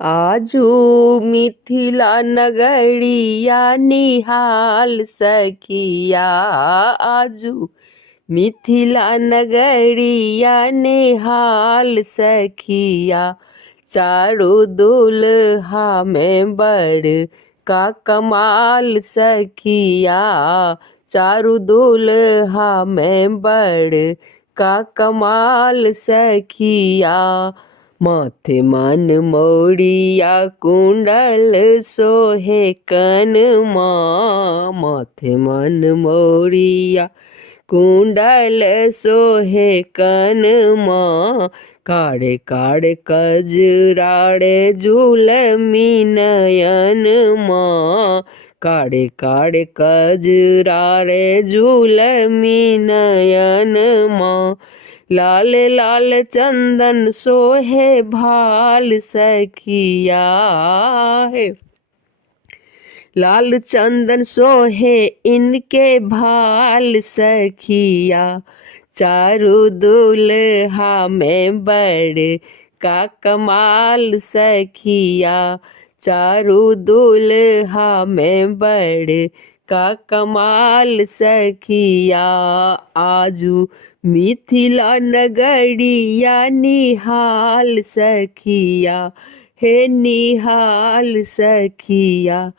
आजू मिथिला नगरिया निहाल सखिया। आजू मिथिला नगरिया निहाल सखिया। चारू दुल्हा में बड़ का कमाल सखिया। चारू दुल्हा में बड़ का कमाल सखिया। माथे मन मौड़िया कुंडल सोहे कनमा। माथे मन मौड़िया कुंडल सोहे कनमा। काड़े काड़े कजराड़े झूलमी नयनमा। काड़े काड़े कजराड़े झूलमी नयनमा। लाल लाल चंदन सोहे भाल सखिया है। लाल चंदन सोहे इनके भाल सखिया। चारू दुल्हा में बड़ का कमाल सखिया। चारू दुल्हा में बड़ का कमाल सखिया। आजू मिथिला नगरिया निहाल सखिया। हे निहाल सखिया।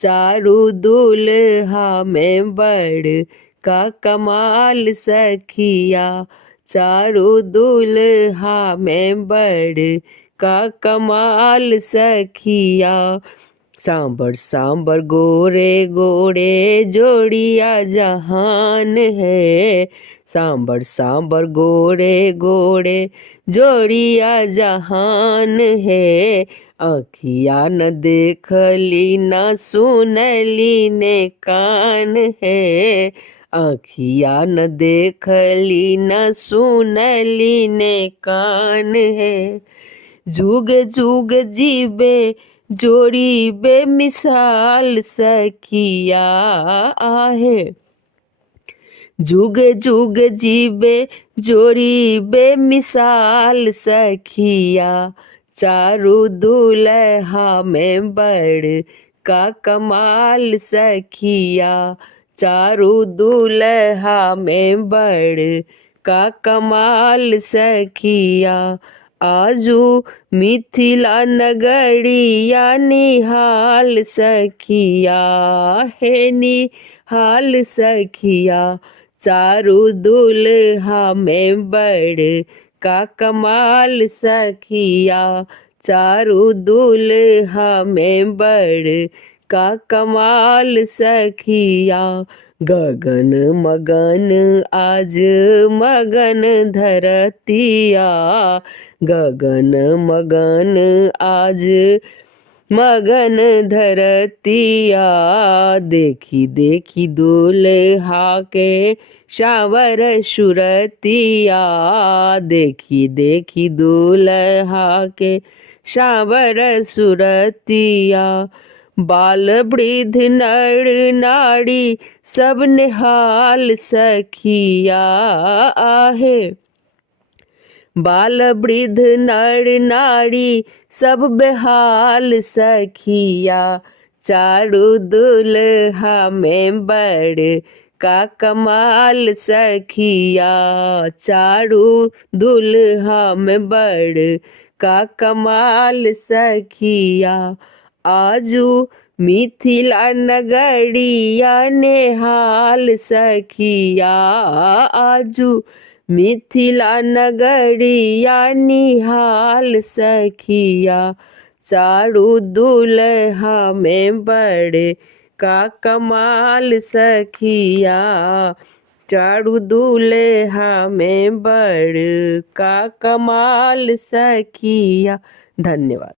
चारू दुल्हा में बड़ का कमाल सखिया। चारू दुल्हा में बड़ का कमाल सखिया। सांबर सांबर गोरे गोरे जोड़िया जहान है। सांबर सांबर गोरे गोरे जोड़िया जहान है। आँखिया न देखली न सुनली ने कान है। आँखिया न देखली न सुनली ने कान है। जुग जुग जीवे जोड़ी बेमिसाल सखिया आहे। जुग जुग जीवे जोड़ी बेमिसाल सखिया। चारू दुल्हा में बड़ का कमाल सखिया। चारू दुल्हा में बड़ का कमाल सखिया। आजू मिथिला नगरिया निहाल सखिया। हे निहाल सखिया। चारू दुल्हा में बड़ का कमाल सखिया। चारू दुल्हा में बड़ का कमाल सखिया। गगन मगन आज मगन धरतिया। गगन मगन आज मगन धरतिया। देखी देखी दुल्हा के शावर सुरतिया। देखी देखी दुल्हा के शावर सुरतिया। बाल वृद्ध नर नारी सब निहाल सखिया आहे। बाल वृद्ध नर नारी सब बेहाल सखिया। चारू दुल्हा में बड़ का कमाल सखिया। चारू दुल्हा में बड़ का कमाल सखिया। आजू मिथिला नगरिया निहाल सखिया। आजू मिथिला नगरिया निहाल सखिया। चारू दुल्हा में बड़ का कमाल सखिया। चारू दुल्हा में बड़ का कमाल सखिया। धन्यवाद।